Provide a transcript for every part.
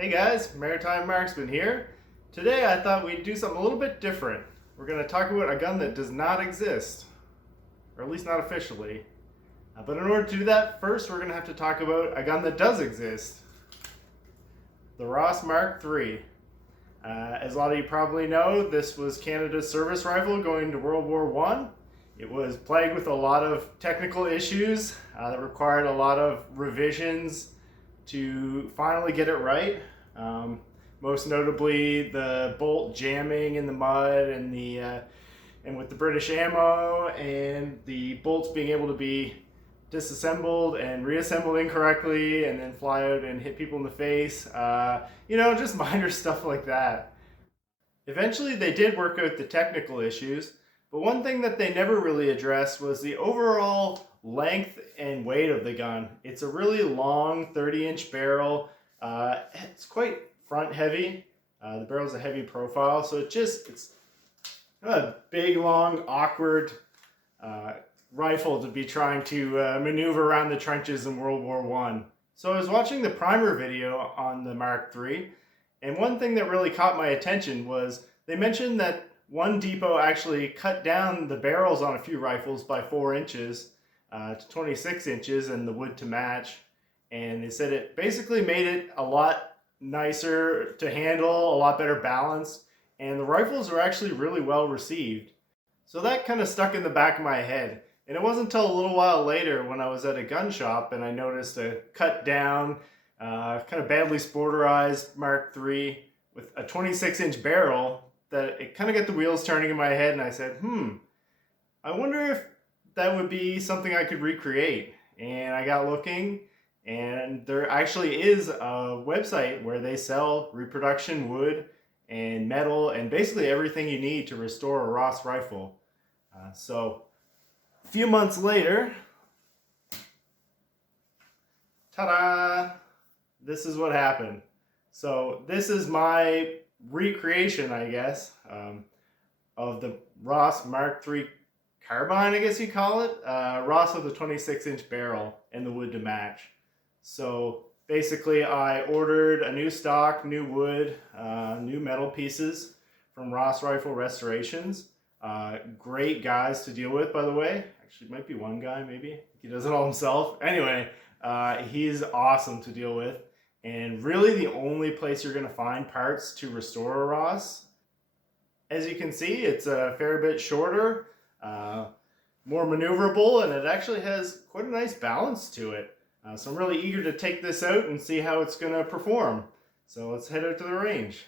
Hey guys, Maritime Marksman here. Today I thought we'd do something a little bit different. We're going to talk about a gun that does not exist, or at least not officially. But in order to do that, first we're going to have to talk about a gun that does exist. The Ross Mark III. As a lot of you probably know, this was Canada's service rifle going to World War I. It was plagued with a lot of technical issues that required a lot of revisions to finally get it right. Most notably the bolt jamming in the mud and with the British ammo, and the bolts being able to be disassembled and reassembled incorrectly and then fly out and hit people in the face. Just minor stuff like that. Eventually they did work out the technical issues, but one thing that they never really addressed was the overall length and weight of the gun. It's a really long 30-inch barrel. It's quite front heavy. The barrel's a heavy profile, so it's a big, long, awkward rifle to be trying to maneuver around the trenches in World War I. So I was watching the primer video on the Mark III, and one thing that really caught my attention was they mentioned that one depot actually cut down the barrels on a few rifles by 4 inches to 26 inches and the wood to match. And they said it basically made it a lot nicer to handle, a lot better balanced, and the rifles were actually really well received. So that kind of stuck in the back of my head. And it wasn't until a little while later when I was at a gun shop and I noticed a cut down, kind of badly sporterized Mark III with a 26-inch barrel that it kind of got the wheels turning in my head, and I said, I wonder if that would be something I could recreate. And I got looking, and there actually is a website where they sell reproduction wood and metal and basically everything you need to restore a Ross rifle. So a few months later, ta-da! This is what happened. So this is my recreation, I guess, of the Ross Mark III Carbine, I guess you call it. Ross with a 26-inch barrel and the wood to match. So basically I ordered a new stock, new wood, new metal pieces from Ross Rifle Restorations. Great guys to deal with, by the way. Actually, it might be one guy, maybe. He does it all himself. Anyway, he's awesome to deal with. And really the only place you're going to find parts to restore a Ross. As you can see, it's a fair bit shorter, more maneuverable, and it actually has quite a nice balance to it. So I'm really eager to take this out and see how it's going to perform. So let's head out to the range.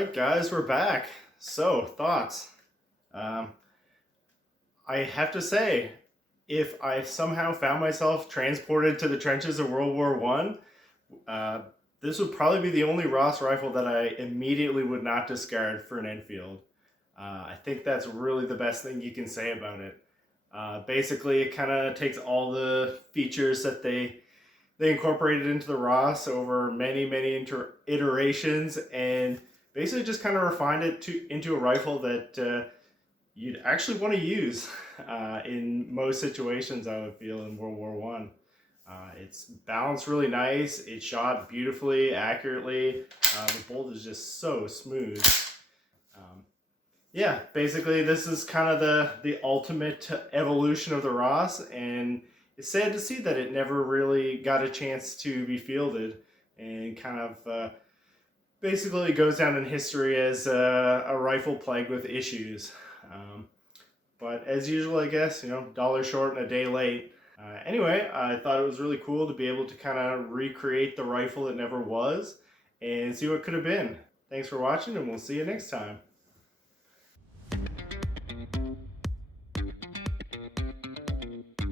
Alright guys, we're back. So, thoughts. I have to say, if I somehow found myself transported to the trenches of World War One, this would probably be the only Ross rifle that I immediately would not discard for an Enfield. I think that's really the best thing you can say about it. Basically, it kind of takes all the features that they incorporated into the Ross over many iterations, and basically just kind of refined it into a rifle that you'd actually want to use in most situations, I would feel, in World War One. It's balanced really nice. It shot beautifully, accurately. The bolt is just so smooth. Yeah, basically this is kind of the ultimate evolution of the Ross, and it's sad to see that it never really got a chance to be fielded, and kind of basically goes down in history as a rifle plagued with issues. But as usual, I guess, dollar short and a day late. Anyway, I thought it was really cool to be able to kind of recreate the rifle that never was and see what could have been. Thanks for watching, and we'll see you next time.